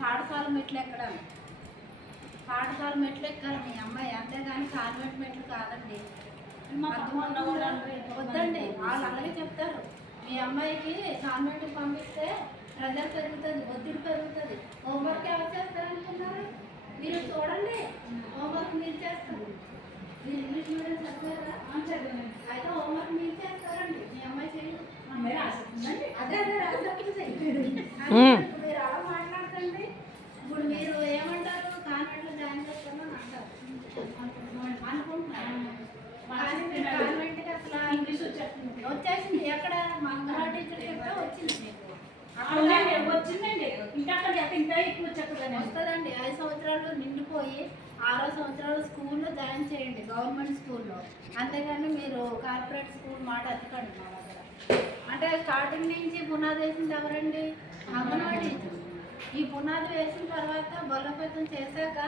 పాఠశాల మెట్లు ఎక్కడం, పాఠశాల మెట్లు ఎక్కాలి మీ అమ్మాయి, అంతేగాని కాన్వెంట్ మెట్లు కాదండి. వద్దండి, వాళ్ళు అలాగే చెప్తారు. మీ అమ్మాయికి కాన్వెంట్కి పంపిస్తే ప్రెజర్ పెరుగుతుంది, ఒత్తిడి పెరుగుతుంది. హోంవర్క్ ఎవరు చేస్తారనుకున్నారు? మీరు చూడండి, హోంవర్క్ మీరు చేస్తారు. మీరు ఇంగ్లీష్ మీడియం చదివారా? అయితే హోంవర్క్ మీరు చేస్తారండి, మీ అమ్మాయి చేయదు. అదే అదే రాజకీయ మీరు అలా మాట్లాడకండి. ఇప్పుడు మీరు ఏమంటారు? కాన్వెంట్లో జాయిన్ చేస్తామని అంటారు అనుకుంటున్నాను. కాన్వెంట్కి అసలు ఇంగ్లీష్ వచ్చేసింది. ఎక్కడ మా అంగన్వాడీ టీచర్ చెప్తే వచ్చింది మీకు వచ్చిందండి. ఇంకా ఇంకా ఎక్కువ వస్తుందండి. 5 సంవత్సరాలు నిండిపోయి 6వ సంవత్సరాలు స్కూల్లో జాయిన్ చేయండి, గవర్నమెంట్ స్కూల్లో. అంతేగాని మీరు కార్పొరేట్ స్కూల్ మాట ఎత్తకండి మా దగ్గర. అంటే స్టార్టింగ్ నుంచి పునాది వేసింది ఎవరండి? అంగన్వాడీ టీచర్. ఈ పునాది వేసిన తర్వాత బలోపేతం చేశాక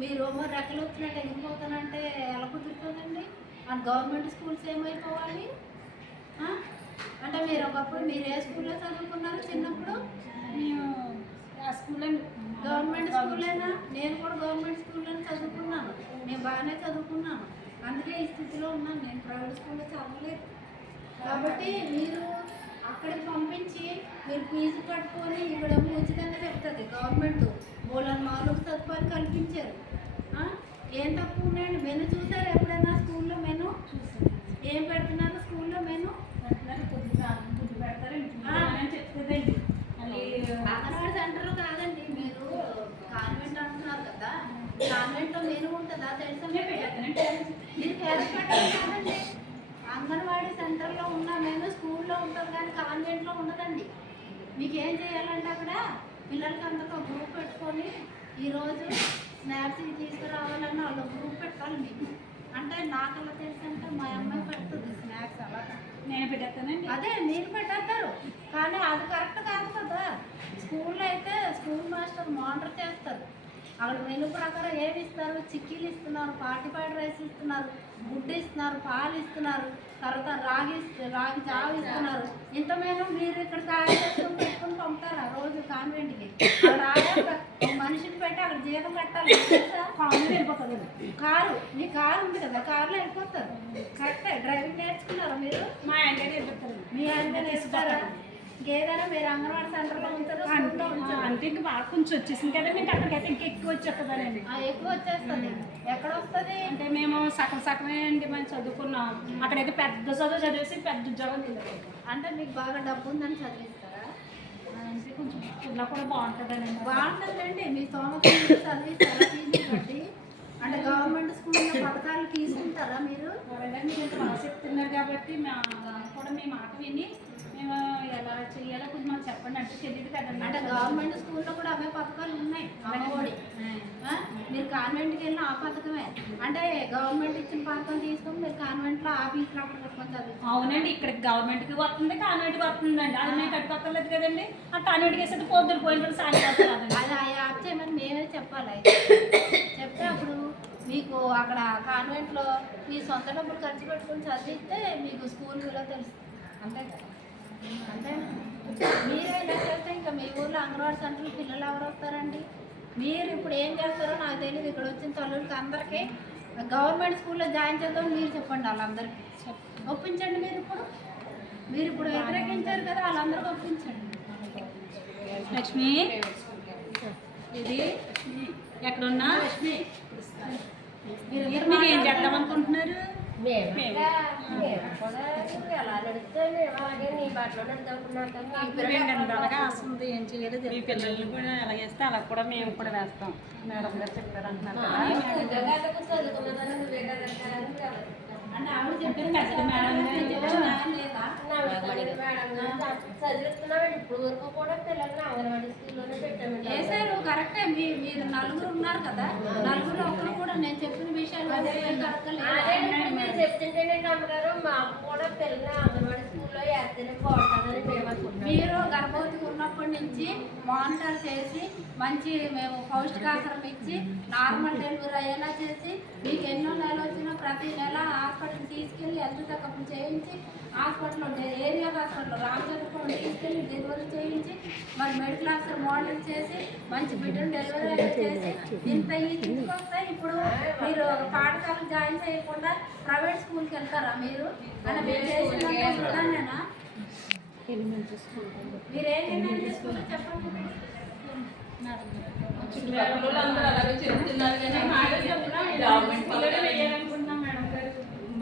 మీరు రెక్కలు వచ్చినట్టు ఎగిరిపోతానంటే ఎలా కుదురుతుందండి? అండ్ గవర్నమెంట్ స్కూల్స్ ఏమైపోవాలి? అంటే మీరు ఒకప్పుడు మీరు ఏ స్కూల్లో చదువుకున్నారు చిన్నప్పుడు? గవర్నమెంట్ స్కూలేనా? నేను కూడా గవర్నమెంట్ స్కూల్లోనే చదువుకున్నాను. నేను బాగానే చదువుకున్నాను, అందుకే ఈ స్థితిలో ఉన్నాను. నేను ప్రైవేట్ స్కూల్లో చదవలేదు. కాబట్టి మీరు అక్కడికి పంపించి మీరు ఫీజు కట్టుకొని ఇక్కడ ఉచితంగా చెప్తుంది గవర్నమెంట్. బోలని మామూలు సదుపాయాలు కల్పించారు. ఏం తక్కువ ఉన్నాయండి? మెను చూసారు ఎప్పుడైనా? స్కూల్లో మెను ఏం పెడుతున్నారు? స్కూల్లో మెను చెప్తుందండి. అంగన్వాడీ సెంటర్ కాదండి, మీరు కాన్వెంట్ అంటున్నారు కదా, కాన్వెంట్లో మెను ఉంటుందా? తెలుసా? మీరు క్యాష్ పెట్టాలి కాదండి. అంగన్వాడీ సెంటర్లో ఉన్న మెను స్కూల్లో ఉంటుంది, కానీ కాన్వెంట్లో ఉండదండి. మీకు ఏం చేయాలంటే అక్కడ పిల్లలకి అందరికీ ఒక గ్రూప్ పెట్టుకొని ఈరోజు స్నాక్స్ తీసుకురావాలని వాళ్ళు గ్రూప్ పెట్టాలి మీకు. అంటే నాకల్లా తెలుసు అంటే మా అమ్మాయి పెడుతుంది స్నాక్స్. అలాగా నేను పెట్టేస్తానండి. అదే మీరు పెట్టేస్తారు, కానీ అది కరెక్ట్ కాదు కదా. స్కూల్లో అయితే స్కూల్ మాస్టర్ మానిటర్ చేస్తారు. అక్కడ మెను ప్రకారం ఏమి ఇస్తారు? చిక్కీలు ఇస్తున్నారు, పాటిపాడి రైస్ ఇస్తున్నారు, గుడ్డు ఇస్తున్నారు, పాలు ఇస్తున్నారు, తర్వాత రాగి జావ ఇస్తున్నారు. ఇంత మెను మీరు ఇక్కడ తయారు చేసుకొని పెట్టుకొని పంపుతారా రోజు కాన్వెంట్కి? అక్కడ మనిషిని పెట్టి అక్కడ జీతం కట్టాలి. వెళ్ళిపోతుంది కారు, మీ కారు ఉంది కదా, కారులో వెళ్ళిపోతారు. కరెక్టే. డ్రైవింగ్ నేర్చుకున్నారా మీరు? మా ఆయన వెళ్ళిపోతారు. మీ ఆయన నేర్చుతారా? ఇంకేదైనా మీరు అంగన్వాడీ సెంటర్లో ఉంటారు, స్కూల్లో ఉంటారు. అంటే ఇంకా బాగా కొంచెం వచ్చేసింది కదండి. ఇంకా అక్కడికైతే ఇంకా ఎక్కువ వచ్చేస్తుందండి. ఎక్కువ వచ్చేస్తుంది. ఎక్కడ వస్తుంది అంటే మేము సగమే అండి మేము చదువుకున్నాం. అక్కడైతే పెద్ద చదువు చదివేసి పెద్ద ఉద్యోగం తెలియదు. అంటే మీకు బాగా డబ్బు ఉందని చదివిస్తారా? అంటే కొంచెం స్కూల్లో కూడా బాగుంటుందండి. బాగుంటుందండి. మీ స్తోమత చదివిస్తారా ఫీజు కట్టి? అంటే గవర్నమెంట్ స్కూల్లో పథకాలు తీసుకుంటారా మీరు? మీరు బాగా చెప్తున్నారు కాబట్టి కూడా మీ మాట విని మేము ఎలా చెయ్యాలో కొంచెం మాకు చెప్పండి. అంటే తెలియదు కదండి. అంటే గవర్నమెంట్ స్కూల్లో కూడా అవే పథకాలు ఉన్నాయి. అమ్మఒడి మీరు కాన్వెంట్కి వెళ్ళిన ఆ పథకమే. అంటే గవర్నమెంట్ ఇచ్చిన పథకం తీసుకొని మీరు కాన్వెంట్లో ఆఫీస్లో అక్కడ పెట్టుకొని చదువుతారు. అవునండి. ఇక్కడికి గవర్నమెంట్కి వస్తుంది, కాన్వెంట్కి వస్తుందండి. అది మేము కట్టుకోక్కర్లేదు కదండి. ఆ కాన్వెంట్కి వేసేది పొద్దున పోయిన సాయంత్రం అది ఆ యాప్ చేయమని మేమే చెప్పాలి. చెప్తే అప్పుడు మీకు అక్కడ కాన్వెంట్లో మీ సొంత డబ్బులు ఖర్చు పెట్టుకొని చదివిస్తే మీకు స్కూల్ విలువ తెలుస్తుంది. అంతే కదా? అంటే మీరే ఇలా చేస్తే ఇంకా మీ ఊర్లో అంగన్వాడీ సెంటర్లు పిల్లలు ఎవరు వస్తారండి? మీరు ఇప్పుడు ఏం చేస్తారో నాకు తెలియదు. ఇక్కడ వచ్చిన తల్లులకి అందరికీ గవర్నమెంట్ స్కూల్లో జాయిన్ చేద్దాం మీరు చెప్పండి. వాళ్ళందరికీ ఒప్పించండి. మీరు ఇప్పుడు వ్యతిరేకించారు కదా, వాళ్ళందరికీ ఒప్పించండి. లక్ష్మి ఇది ఎక్కడున్నా లక్ష్మి మీరు ఏం చేద్దాం అనుకుంటున్నారు? అలాగా వస్తుంది. ఏం చేయలేదు. మీ పిల్లల్ని కూడా ఎలా చేస్తే అలా కూడా మేము కూడా వేస్తాం. మేడం గారు చెప్పారు అంటున్నారు కదా. అంటే ఆవిడ చెప్పారు చదివిస్తున్నామండి. ఇప్పుడు వరకు కూడా పిల్లల్ని అంగన్వాడీ స్కూల్లోనే పెట్టామండి. వేసారు. కరెక్టే. మీరు నలుగురు ఉన్నారు కదా, నలుగురు ఒక్కరు కూడా నేను చెప్పిన విషయాలు మీరు చెప్తుంటేనే అమ్మగారు మాకు కూడా పిల్లల్ని అంగన్వాడీ స్కూల్లో వేస్తేనే బాగుంటుందని మేము అనుకుంటున్నాం. మీరు గర్భవతిగా ఉన్నప్పటి నుంచి మానిటర్ చేసి మంచి మేము పౌష్టికాహారం ఇచ్చి నార్మల్ డెలివరీ అయ్యేలా చేసి మీకు ఎన్నో నెలలు వచ్చినా ప్రతి నెల హాస్పిటల్కి తీసుకెళ్ళి హెల్త్ చెకప్లు చేయించి హాస్పిటల్ ఉండేది, ఏరియా హాస్పిటల్ రామచంద్రపురం తీసుకెళ్ళి డెలివరీ చేయించి మరి మెడికల్ ఆఫీసర్ మోడల్ చేసి మంచి బిడ్డను డెలివరీ చేసి ఇంత ఈజీకి వస్తే ఇప్పుడు మీరు పాఠశాలకు జాయిన్ చేయకుండా ప్రైవేట్ స్కూల్కి వెళ్తారా మీరు? అని మీరు చేసినంత చూడానేనా? మీరేం నిర్ణయం తీసుకుంటారో చెప్పండి. వేయాలనుకుంటున్నాం మేడం గారు.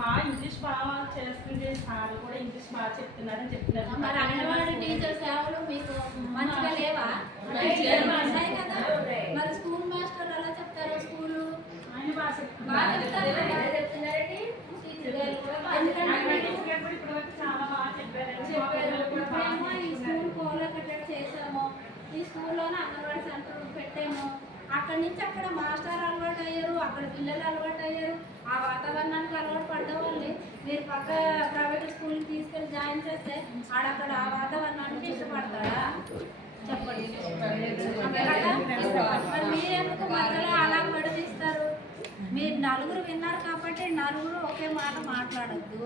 బాగా ఇంగ్లీష్ బాగా చేస్తుంది, సార్ కూడా ఇంగ్లీష్ బాగా చెప్తున్నారని చెప్తున్నారు. మరి అంగన్వాడీ టీచర్ సేవలు మీకు మంచిగా లేవా? ఉన్నాయి కదా. మరి స్కూల్ మాస్టర్ ఎలా చెప్తారు? స్కూలు ఆయన బాగా బాగా చెప్తారు. చెప్తున్నారండి ఇప్పుడు చాలా బాగా చెప్పారు. ఇప్పుడేమో ఈ స్కూల్ కోలా కట్టడి చేసాము, ఈ స్కూల్లోనే అంగన్వాడీ సెంటర్ పెట్టాము. అక్కడి నుంచి అక్కడ మాస్టర్ అలవాటు అయ్యారు, అక్కడ పిల్లలు అలవాటు అయ్యారు, ఆ వాతావరణానికి అలవాటు పడ్డవాళ్ళని మీరు పక్క ప్రైవేట్ స్కూల్కి తీసుకెళ్ళి జాయిన్ చేస్తే ఆడక్కడ ఆ వాతావరణానికి ఇష్టపడతారా? చెప్పండి. మరి మీరెందుకు మధ్యలో అలా పడిపిస్తారు? మీరు నలుగురు విన్నారు కాబట్టి నలుగురు ఒకే మాట మాట్లాడద్దు.